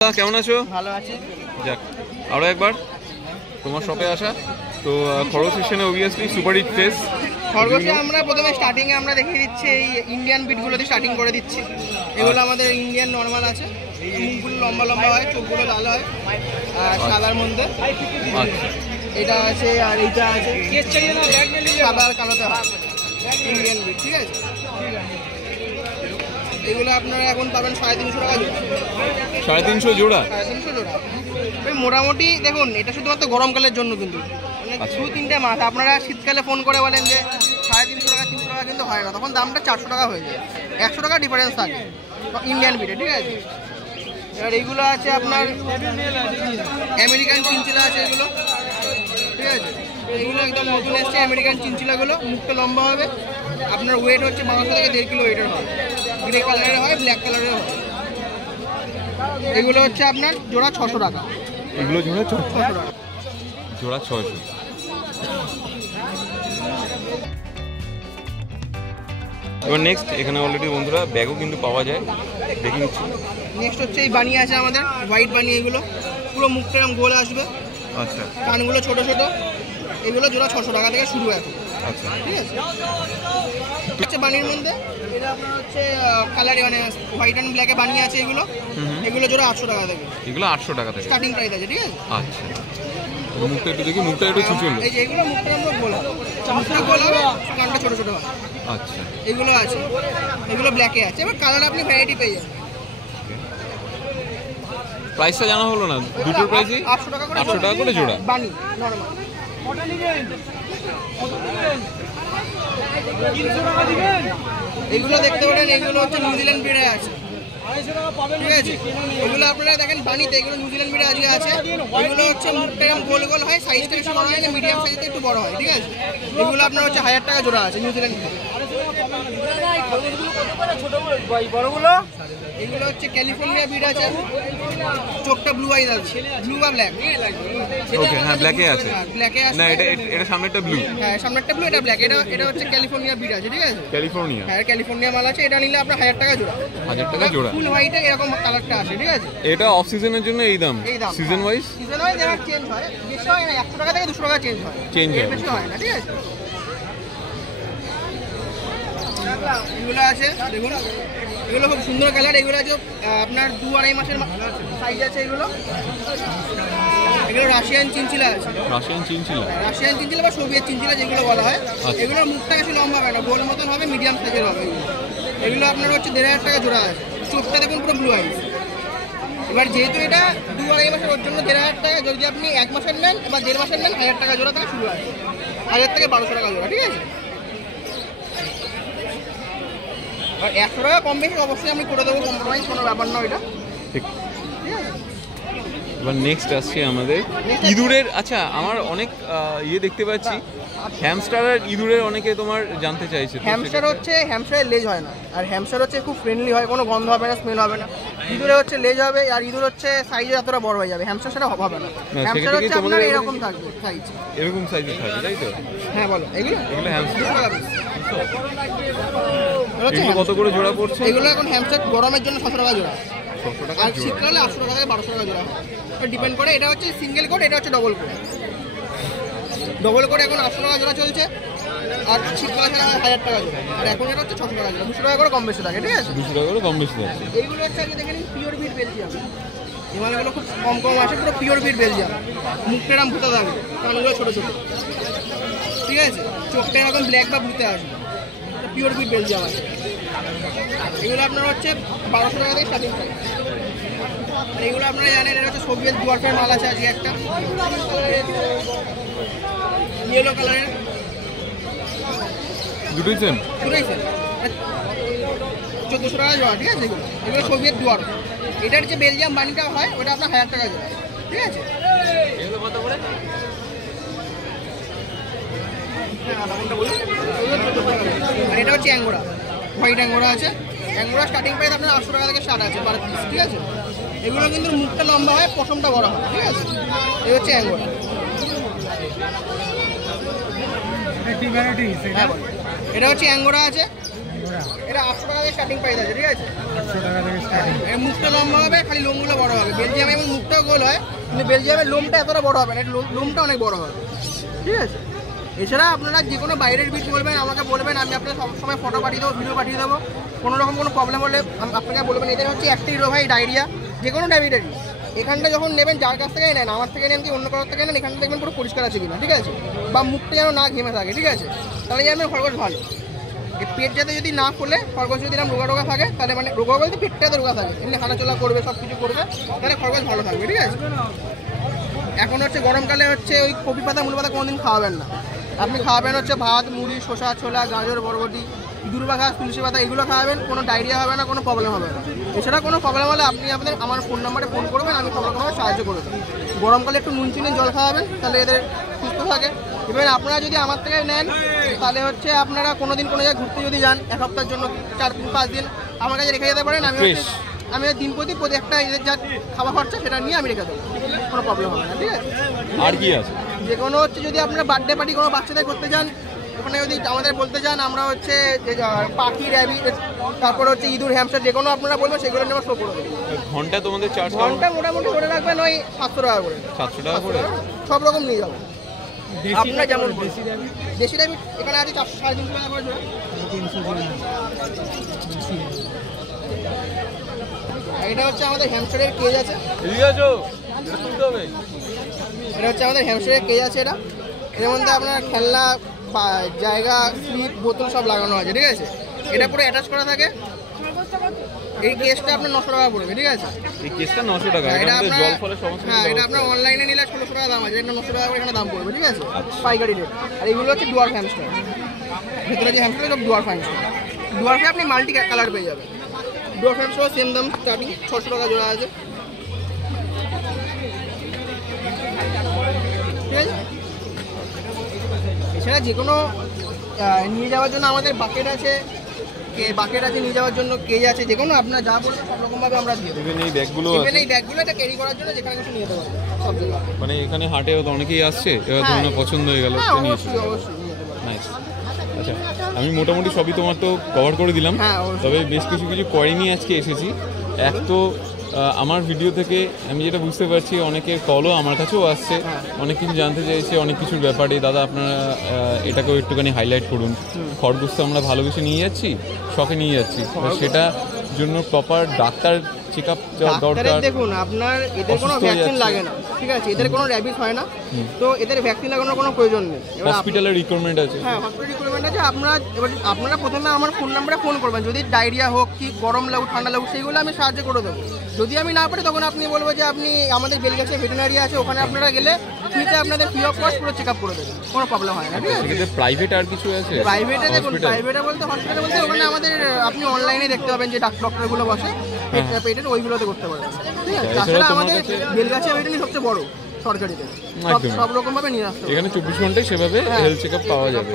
কেমন আছো? ভালো আছি। যাক, আরো একবার তোমার শপে আসা। তো খরচ সেশনে অবভিয়াসলি সুপার হিট ফেস। খরগোশে আমরা প্রথমে স্টার্টিংয়ে আমরা দেখিয়ে দিচ্ছি এই ইন্ডিয়ান বিটগুলোতে স্টার্টিং করে দিচ্ছি। এগুলো আমাদের ইন্ডিয়ান নর্মাল আছে, মুখগুলো লম্বা লম্বা হয়, চোখগুলো লাল হয় আর সাদার মধ্যে। আচ্ছা, এটা আছে আর এইটা আছে সাদা আর কালোতে হয় ইন্ডিয়ান বিট। ঠিক আছে, এগুলো আপনারা এখন পাবেন 350 টাকা জোড়া। 350 জোড়া? 350 জোড়া। মোটামুটি দেখুন, এটা শুধুমাত্র গরমকালের জন্য, কিন্তু মানে 2-3টে মাস। আপনারা শীতকালে ফোন করে বলেন যে 350 টাকা 300 টাকা, কিন্তু হয় না, তখন দামটা 400 টাকা হয়ে যায়। 100 টাকা ডিফারেন্স থাকে ইন্ডিয়ান বিটে। ঠিক আছে, এবার এইগুলো আছে আপনার আমেরিকান চিনচিলা আছে এগুলো। ঠিক আছে, এইগুলো একদম নতুন এসছে আমেরিকান চিনচিলাগুলো। মুখটা লম্বা হবে, আপনার ওয়েট হচ্ছে 1200 থেকে 1.5 কিলো ওয়েটের হয়। গ্রে কালারের হয়, ব্ল্যাক কালারের হয়। এগুলো হচ্ছে আপনার জোড়া 600 টাকা। এগুলো জোড়া 600 টাকা জোড়া 600। এবার নেক্সট, এখানে অলরেডি বন্ধুরা ব্যাগও কিন্তু পাওয়া যায়, দেখে নিচ্ছি। নেক্সট হচ্ছে এই বানি আছে আমাদের, হোয়াইট বানি। এগুলো পুরো মুখটা এরকম গোল আসবে, আচ্ছা, কানগুলো ছোট ছোট। এগুলো জোড়া 600 টাকা থেকে শুরু এখন। আচ্ছা, ঠিক আছে, হচ্ছে বানির মধ্যে এটা আপনার হচ্ছে কালারে মানে হোয়াইট অ্যান্ড ব্ল্যাকে বানিয়ে আছে এগুলো। এগুলো জোড়া 800 টাকা থেকে, এগুলো 800 টাকা থেকে স্টার্টিং প্রাইস আছে। ঠিক আছে, আচ্ছা, মুখটা একটু দেখি, মুখটা একটু ছুচুল। এই যে এগুলো মুখটা আমরা গোলা, মুখটা গোলা, কানটা ছোট ছোট হয়। আচ্ছা, এগুলো আছে, এগুলো ব্ল্যাকে আছে। এবার কালার আপনি ভ্যারাইটি পেয়ে যাবেন। প্রাইসটা জানা হলো না, দুটোর প্রাইসই 800 টাকা করে। 800 টাকা করে জোড়া বানি নরমাল। এগুলো দেখতে পারেন, এগুলো হচ্ছে নিউজিল্যান্ড ব্রিডে আছে। ঠিক আছে, এগুলো আপনারা দেখেন বানিতে, এগুলো নিউজিল্যান্ড ব্রিডে আজকে আছে। এগুলো হচ্ছে মুখটা এরকম গোল গোল হয়, সাইজটা একটু বড় হয় না, মিডিয়াম সাইজটা একটু বড় হয়। ঠিক আছে, এগুলো আপনার হচ্ছে 1000 টাকা জোড়া আছে নিউজিল্যান্ড ব্রিডে। এগুলো হচ্ছে ক্যালিফোর্নিয়া ব্রিড আছে, চোখটা ব্লু আইজ আছে, ব্লু বা ব্ল্যাক। ওকে, হ্যাঁ ব্ল্যাকে আছে। ব্ল্যাকে আছে না, এটা সামনেটা ব্লু। হ্যাঁ, সামনেরটা ব্লু, এটা ব্ল্যাক। এটা হচ্ছে ক্যালিফোর্নিয়া ব্রিড আছে। ঠিক আছে, ক্যালিফোর্নিয়া। হ্যাঁ ক্যালিফোর্নিয়া মাল আছে। এটা নিলে আপনার 1000 টাকা জোড়া। 1000 টাকা জোড়া। ফুল হোয়াইটে এরকম কালারটা আছে। ঠিক আছে, এটা অফ সিজনের জন্য এই দাম? সিজন ওয়াইজ সিজন ওয়াইজ এবার চেঞ্জ হয়, বেশি হয় না, 100 টাকা থেকে 200 টাকা চেঞ্জ হয়, এর বেশি হয় না। ঠিক আছে, এগুলো আছে দেখুন, এগুলো খুব সুন্দর কালার। এগুলো আছে আপনার 2-2.5 মাসের সাইজ আছে। এগুলো রাশিয়ান চিনচিলা আছে। রাশিয়ান চিনচিলা বা সোভিয়েত চিনচিলা যেগুলো বলা হয়। এগুলোর মুখটা বেশি লম্বা হবে না, গোল মতন হবে, মিডিয়াম সাইজের হবে। এগুলো আপনার হচ্ছে 1500 টাকা জোড়া আছে। চোখটা দেখুন পুরো ব্লু আইজ। এবার যেহেতু এটা 2-2.5 মাসের, ওর জন্য 1500 টাকা। যদি আপনি 1 মাসের নেন বা 1.5 মাসের নেন, 1000 টাকা জোড়া থেকে শুরু আছে, 1000 থেকে 1200 টাকা জোড়া। ঠিক আছে, আর 100 টাকা কম বেশি অবশ্যই আমি করে দেবো, কম্প্রোমাইজ কোনো ব্যাপার না এটা। ঠিক। এবার নেক্সট আসছে আমাদের ইঁদুরের। আচ্ছা, আমার অনেক ইয়ে দেখতে পাচ্ছি, হ্যামস্টার আর ইঁদুরের অনেকে তোমার জানতে চাইছে। হ্যামস্টার হচ্ছে, হ্যামস্টারের লেজ হয় না, আর হ্যামস্টার হচ্ছে খুব ফ্রেন্ডলি হয়, কোনো গন্ধ হবে না, স্মেল হবে না। ইঁদুরে হচ্ছে লেজ হবে, আর ইঁদুর হচ্ছে সাইজে এতটা বড় হয়ে যাবে। হ্যামস্টার সেটা হবে না। হ্যামস্টার হচ্ছে আপনার এরকম থাকবে সাইজ, এরকম সাইজের থাকবে, তাই তো? হ্যাঁ বলো, এগুলো হ্যামস্টার কত করে জোড়া পড়ছে? এগুলো এখন হ্যামস্টার গরমের জন্য 600 টাকা জোড়া, আর শীতকালে 800 টাকা থেকে 1200 টাকা জোড়া ডিপেন্ড করে। এটা হচ্ছে সিঙ্গেল কোড, এটা হচ্ছে ডবল কোড। ডবল কোড এখন 800 টাকা জোড়া চলছে, আর শীতকালে 1000 টাকা জোড়া, আর এখন এটা হচ্ছে 600 টাকা জোড়া। 200 টাকা করে কম বেশি থাকে। ঠিক আছে, 200 টাকা করে কম বেশি থাকে। এইগুলো হচ্ছে আগে দেখে নিন পিওর বিট বেলজিয়াম। এই মালগুলো খুব কম কম আসে, পুরো পিওর বিট বেলজিয়াম। মুখটা এরকম ভুতে থাকবে, কানগুলো ছোটো ছোটো। ঠিক আছে, চোখটা এরকম ব্ল্যাক বা ভুতে আসবে, পিওর বিট বেলজিয়াম আছে। এগুলো আপনার হচ্ছে 1200 টাকা থেকে স্টার্টিং প্রাইস। আর এগুলো আপনারা জানেন, এটা হচ্ছে সোভিয়েত ডুয়ার্ফের মাল আছে আজকে একটা ইয়েলো কালারের। দুটোই সেম? দুটোই সেম, 1400 টাকা জোড়া। ঠিক আছে, এগুলো সোভিয়েত ডুয়ার্ফ। এটার যে বেলজিয়াম বানিটা হয়, ওটা আপনার 1000 টাকা জোড়া। ঠিক আছে, এগুলো কত করে? আর এটা হচ্ছে অ্যাঙ্গোরা, হোয়াইট অ্যাঙ্গোরা আছে। অ্যাঙ্গোরা স্টার্টিং প্রাইস আপনার 800 টাকা থেকে স্টার্ট আছে পার পিস। ঠিক আছে, এগুলো কিন্তু মুখটা লম্বা হয়, পশমটা বড় হয়। ঠিক আছে, এই হচ্ছে অ্যাঙ্গোরা। এটা হচ্ছে অ্যাঙ্গোরা আছে, এটা 800 টাকা থেকে স্টার্টিং প্রাইস আছে, ঠিক আছে? 800 টাকা থেকে স্টার্টিং। এর মুখটা লম্বা হবে, খালি লোমগুলো বড় হবে। বেলজিয়ামে এবং মুখটাও গোল হয়, কিন্তু বেলজিয়ামের লোমটা এতটা বড় হবে না, লোমটা অনেক বড় হবে, ঠিক আছে? এছাড়া আপনারা যে কোনো বাইরের বিট বলবেন, আমাকে বলবেন, আমি আপনার সবসময় ফটো পাঠিয়ে দেবো, ভিডিও পাঠিয়ে দেবো। কোনো রকম কোনো প্রবলেম হলে আপনাকে বলবেন। এটা হচ্ছে অ্যাক্টিরোভাই ডায়রিয়া, যে কোনো ডায়রিয়ারই এখানটা যখন নেবেন, যার কাছ থেকেই নেন, আমার থেকে নেন কি অন্য কারোর থেকে নেন, এখানটা দেখবেন পুরো পরিষ্কার আছে কিনা, ঠিক আছে? বা মুখটা যেন না ঘেমে থাকে, ঠিক আছে? তাহলে জানবেন খরগোশ ভালো। এই পেট যাতে যদি না খোলে, খরগোশ যদি এরকম রোগা থাকে, তাহলে মানে রোগা বলতে পেটটাতে রোগা থাকে, এমনি হাঁটাচলা করবে, সব কিছু করবে, তাহলে খরগোশ ভালো থাকবে, ঠিক আছে? এখন হচ্ছে গরমকালে হচ্ছে ওই কপি পাতা মূল পাতা কোনোদিন খাওয়াবেন না। আপনি খাওয়াবেন হচ্ছে ভাত, মুড়ি, শসা, ছোলা, গাজর, বরবটি, দুর্বা ঘাস, তুলসী পাতা, এগুলো খাওয়াবেন। কোনো ডায়রিয়া হবে না, কোনো প্রবলেম হবে না। এছাড়া কোনো প্রবলেম হলে আপনি আমার ফোন নাম্বারে ফোন করবেন, আমি কোনো রকমভাবে সাহায্য করে দেবো। গরমকালে একটু নুন চিনি জল খাওয়াবেন, তাহলে এদের সুস্থ থাকে। এবার আপনারা যদি আমার থেকে নেন, তাহলে হচ্ছে আপনারা কোনো দিন কোনো জায়গায় ঘুরতে যদি যান, এক সপ্তাহের জন্য 4-5 দিন আমার কাছে রেখে যেতে পারেন। আমি দিন প্রতি একটা এদের যা খাওয়া খরচা সেটা নিয়ে আমি রেখে দেবো, কোনো প্রবলেম হবে না, ঠিক আছে? আর কি আছে? যে কোনো হচ্ছে যদি আপনারা বার্থডে পার্টি কোনো বাচ্চাদের করতে চান, ওখানে যদি আমাদের বলতে চান, আমরা হচ্ছে পাখি, র্যাবিট, তারপর হচ্ছে ইঁদুর, হ্যামস্টার, যে কোনো আপনারা বলবেন সেগুলো নিয়ে আমরা শো করে দেবো। ঘন্টা তোমাদের চার্জ? ঘন্টা মোটামুটি করে রাখবেন ওই 700 টাকা করে। 700 টাকা করে সব রকম নিয়ে যাবো, আপনারা যেমন। দেশি র্যাবিট এখানে আছে 400-350 টাকা করে জোড়া। এটা হচ্ছে আমাদের হ্যামস্টারের কেজ আছে, এটা হচ্ছে আমাদের হ্যামস্টারের কেজ আছে। এর মধ্যে আপনার খেলনা, জায়গা, স্লিপ, বোতল সব লাগানো আছে, ঠিক আছে? এটা পুরো অ্যাটাচ করা থাকে। এই কেসটা আপনার 900 টাকা পড়বে, ঠিক আছে? এই কেসটা 900 টাকা। এটা আপনার জল ফলে সমস্যা? হ্যাঁ, এটা আপনার অনলাইনে নিলে 1600 টাকা দাম আছে, এটা 900 টাকা করে এখানে দাম পড়বে, ঠিক আছে? পাইকারি রেট। আর এইগুলো হচ্ছে ডুয়ার্ফ হ্যামস্টার, ভেতরে যে হ্যামস্টার সব ডুয়ার্ফ হ্যামস্টার। ডুয়ার্ফে আপনি মাল্টি কালার পেয়ে যাবেন। ডুয়ার্ফ হ্যামস্টার সেম দাম, স্টার্টিং 600 টাকা জোড়া আছে, ঠিক আছে? এছাড়া যে কোনো নিয়ে যাওয়ার জন্য আমাদের বাকেট আছে, নিয়ে যাওয়ার জন্য কেজ আছে, যে কোনো আপনার যা বলবেন সব রকমভাবে আমরা দিয়ে দেবো। এই ব্যাগগুলো এই ব্যাগগুলো এটা ক্যারি করার জন্য যেখানে কিছু নিয়ে যেতে পারবেন সব জায়গায়। মানে এখানে হাটে তো অনেকেই আসছে, এবার তোমার পছন্দ হয়ে গেল, অবশ্যই অবশ্যই নিয়ে যেতে পারবেন। নাইস। আচ্ছা, আমি মোটামুটি সবই তোমার তো কভার করে দিলাম, তবে বেশ কিছু কোয়ারি নিয়ে আজকে এসেছি। এক তো আমার ভিডিও থেকে আমি যেটা বুঝতে পারছি, অনেকের কলও আমার কাছেও আসছে, অনেক কিছু জানতে চাইছে অনেক কিছুর ব্যাপারে। দাদা আপনারা এটাকেও একটুখানি হাইলাইট করুন। খরগোশ তো আমরা ভালোবেসে নিয়ে যাচ্ছি, শখে নিয়ে যাচ্ছি, সেটা জন্য প্রপার ডাক্তার চেকআপ দরকার। দেখুন, আপনার এদের কোনো ভ্যাকসিন লাগে না, ঠিক আছে? এদের কোনো র্যাবিস হয় না, তো এদের ভ্যাকসিন লাগানোর কোনো প্রয়োজন নেই। হসপিটালের রিকোয়ারমেন্ট আছে? হ্যাঁ, হসপিটাল রিকোয়ারমেন্ট আছে। আপনারা প্রথমে আমার ফোন নাম্বারে ফোন করবেন, যদি ডায়রিয়া হোক কি গরম লাগুক ঠান্ডা লাগুক সেইগুলো আমি সাহায্য করে দেবো। যদি আমি না পারি তখন আপনি বলবো যে আপনি আমাদের বেলগাছে ভেটেরিনারি আছে, ওখানে আপনারা গেলে ফ্রিতে আপনাদের ফ্রি অফ কস্ট পুরো চেকআপ করে দেবেন, কোনো প্রবলেম হয় না, ঠিক আছে? প্রাইভেট আর কিছু আছে? প্রাইভেটে দেখুন, প্রাইভেটে বলতে হসপিটালে বলতে ওখানে আমাদের আপনি অনলাইনে দেখতে পাবেন যে ডক্টরগুলো বসে পেটের, ওইগুলোতে করতে পারবেন, ঠিক আছে? তাছাড়া আমাদের বেলগাছে ভেটেরিনারি সবচেয়ে বড় সরকারিতে, সব রকম ভাবে নিয়ে আসতে এখানে 24 ঘন্টায় সেভাবে হেলথ চেকআপ পাওয়া যাবে।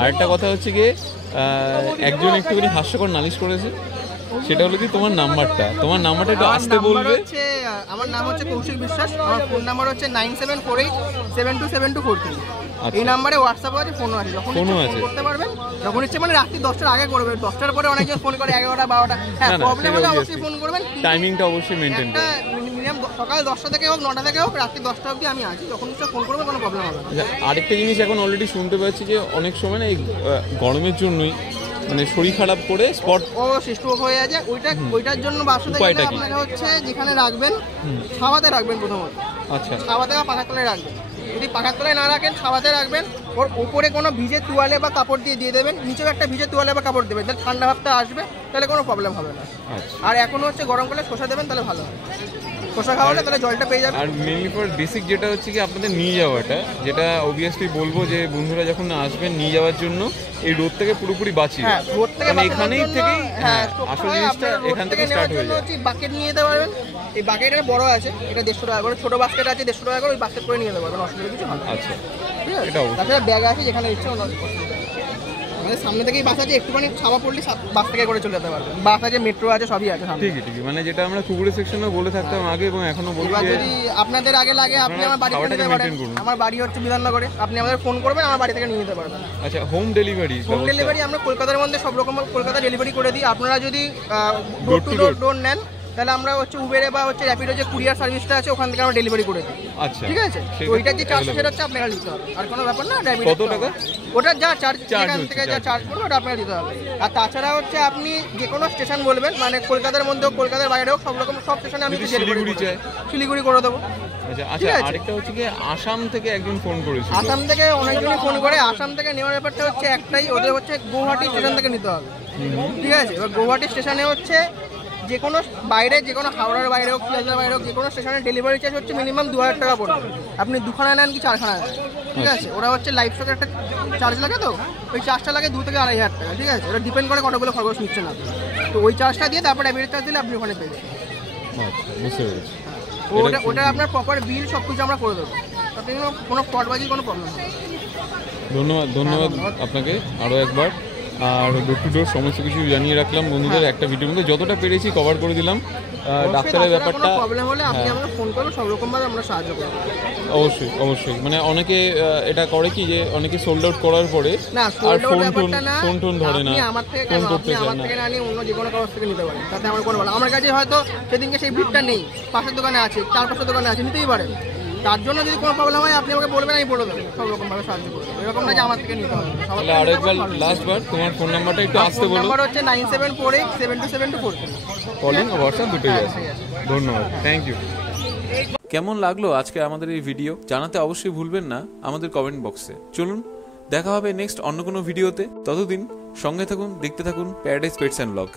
আরেকটা কথা হচ্ছে গিয়ে একজন একটুখানি হাস্যকর নালিশ করেছে, সেটা হলো কি তোমার নাম্বারটা একটু আসতে বলবে। আমার নাম হচ্ছে কৌশিক বিশ্বাস, আমার ফোন নাম্বার হচ্ছে 9748727243। এই নাম্বারে হোয়াটসঅ্যাপ আছে, ফোনও আছে, যখন ফোন করতে পারবেন, যখন ইচ্ছে, মানে রাত্রি 10টার আগে করবেন। 10টার পরে অনেকজন ফোন করে 11টা 12টা, হ্যাঁ প্রবলেম হলে অবশ্যই ফোন করবেন, টাইমিংটা অবশ্যই মেইনটেইন করবেন। মিনিমাম সকাল 10টা থেকে হোক 9টা থেকে হোক রাত্রি 10টা অবধি আমি আছি, যখন ইচ্ছে ফোন করবেন, কোনো প্রবলেম হবে না। আরেকটা জিনিস এখন অলরেডি শুনতে পাচ্ছি যে অনেক সময় না এই গরমের জন্যই মানে শরীর খারাপ করে স্পট স্ট্রোক হয়ে যায়, ওইটার জন্য বাসাতে গেলে আপনারা হচ্ছে যেখানে রাখবেন ছাওয়াতে রাখবেন প্রথমত। আচ্ছা, ছাওয়াতে বা পাখার তলায় রাখবেন। যদি পাখার তলায় না রাখেন, ছাওয়াতে রাখবেন। ওর উপরে কোনো ভিজে তোয়ালে বা কাপড় দিয়ে দেবেন, নিচেও একটা ভিজে তোয়ালে বা কাপড় দেবেন, তাহলে ঠান্ডা ভাবটা আসবে, তাহলে কোনো প্রবলেম হবে না। আর এখন হচ্ছে গরমকালে শসা দেবেন, তাহলে ভালো হয়। শসা খাওয়ালে তাহলে জলটা পেয়ে যাবে। আর মেইনলি ফর বেসিক যেটা হচ্ছে কি আপনাদের নিয়ে যাওয়াটা, যেটা অবভিয়াসলি বলবো যে বন্ধুরা যখন আসবেন নিয়ে যাওয়ার জন্য এই রোদ থেকে পুরোপুরি বাঁচিয়ে, রোদ থেকে এখানেই থেকেই আসল জিনিসটা এখান থেকে স্টার্ট হয়ে যায়। বাকেট নিয়ে যেতে পারবেন, এই বাকেটের বড় আছে, এটা 150 টাকা করে, ছোট বাস্কেট আছে 150 টাকা করে, ওই বাস্কেট করে নিয়ে যেতে পারবেন, অসুবিধা কিছু হবে। আচ্ছা, এটা তাছাড়া ব্যাগ আছে যেখানে ইচ্ছে অন্য। আমাদের সামনে থেকেই বাস আছে, একটুখানি ছাপা পড়লে বাস থেকে করে চলে যেতে পারবে। বাস আছে, মেট্রো আছে, সবই আছে সামনে। ঠিকই ঠিকই, মানে যেটা আমরা কুকুরের সেকশনেও বলে থাকতাম আগে এবং এখনো বলি এবার যে যদি আপনাদের আগে লাগে আপনি আমার বাড়ি থেকে খাওয়াটাকে নিতে পারেন। maintain করুন। আমার বাড়ি হচ্ছে বিধাননগরে, আপনি আমাদের ফোন করবেন, আমার বাড়ি থেকে নিয়ে নিতে পারবেন। আচ্ছা, হোম ডেলিভারি? হোম ডেলিভারি আমরা কলকাতার মধ্যে সব রকম কলকাতা ডেলিভারি করে দিই। আপনারা যদি Door door to to door door। ডোর নেন তাহলে আমরা হচ্ছে উবেরে বা হচ্ছে র্যাপিডো যে কুরিয়ার সার্ভিসটা আছে ওখান থেকে আমরা ডেলিভারি করে দিই। আচ্ছা, ঠিক আছে, সেটা তো ওইটার যে চার্জ available। সেটা হচ্ছে আপনারা দিতে হবে, আর কোনো ব্যাপার না। র্যাপিডো কত টাকা? ওটা যা চার্জ Charge এখান হচ্ছে, থেকে যা charge। চার্জ করবে ওটা আপনারা দিতে হবে। আর তাছাড়া হচ্ছে আপনি যে কোনো স্টেশন বলবেন, মানে কলকাতার মধ্যেও কলকাতার বাইরেও সব রকম সব স্টেশনে আমি যদি ডেলিভারি শিলিগুড়ি চাই? শিলিগুড়ি করে দেবো। আচ্ছা ঠিক আচ্ছা, আছে। আরেকটা হচ্ছে কি আসাম থেকে একজন ফোন করেছিল। আসাম থেকে অনেকজনই ফোন করে, আসাম থেকে নেওয়ার ব্যাপারটা হচ্ছে একটাই, ওদের হচ্ছে গৌহাটি স্টেশন থেকে নিতে হবে। ঠিক আছে, এবার গৌহাটি স্টেশনে হচ্ছে যে কোনো বাইরে, যে কোনো হাওড়ার বাইরে হোক, শিয়ালদার বাইরে হোক, যে কোনো স্টেশনে ডেলিভারি চার্জ হচ্ছে মিনিমাম 2000 টাকা পড়বে। আপনি 2খানা নেন কি 4খানা নেন, ঠিক আছে। ওরা হচ্ছে লাইফ স্টকের একটা চার্জ লাগে, তো ওই চার্জটা লাগে 2 থেকে 2500 টাকা। ঠিক আছে, ওটা ডিপেন্ড করে কতগুলো খরচ নিচ্ছে না, তো ওই চার্জটা দিয়ে তারপর অ্যাভিডেট চার্জ দিলে আপনি ওখানে পেয়ে যাবেন। আচ্ছা, বুঝতে পেরেছি। ওটা আপনার প্রপার বিল সব কিছু আমরা করে দেবো, তাতে কোনো ফ্রডবাজির কোনো প্রবলেম হবে না। ধন্যবাদ ধন্যবাদ আপনাকে আরও একবার। আর ডোর টু ডোর সমস্ত কিছু জানিয়ে রাখলাম বন্ধুদের, একটা ভিডিওর মধ্যে যতটা পেরেছি কভার করে দিলাম। ডাক্তারের ব্যাপারটা প্রবলেম হলে আপনি আমাকে ফোন করুন, সব রকম ভাবে আমরা সাহায্য করব। অবশ্যই অবশ্যই, মানে অনেকে এটা করে কি যে অনেকে সোল্ড আউট করার পরে না, আর সোল্ড আউট ফোন ব্যাপারটা না, ফোন টোন ধরে না, আপনি আমার থেকে ফোন কেন, করতে আপনি চান আমার না। থেকে না নিয়ে অন্য যে কোনো কারোর থেকে নিতে পারেন, তাতে আমার কোনো বলা। আমার কাছে হয়তো সেদিনকে সেই ভিড়টা নেই, পাশের দোকানে আছে, 4-5 দোকানে আছে, নিতেই পারেন। তার জন্য যদি কোনো প্রবলেম হয় আপনি আমাকে বলবেন, আমি বলে দেবো, সব রকম ভাবে সাহায্য করবো। এরকম না যে আমার থেকে নিতে হবে। তাহলে আরো একবার লাস্টবার তোমার ফোন নাম্বারটা একটু আসতে বলো। নাম্বার হচ্ছে 9748727243। কলিং ও হোয়াটসঅ্যাপ দুটোই আছে। ধন্যবাদ, থ্যাংক ইউ। কেমন লাগলো আজকে আমাদের এই ভিডিও জানাতে অবশ্যই ভুলবেন না আমাদের কমেন্ট বক্সে। চলুন দেখা হবে নেক্সট অন্য কোনো ভিডিওতে, ততদিন সঙ্গে থাকুন, দেখতে থাকুন প্যারাডাইস পেটস অ্যান্ড ব্লগ।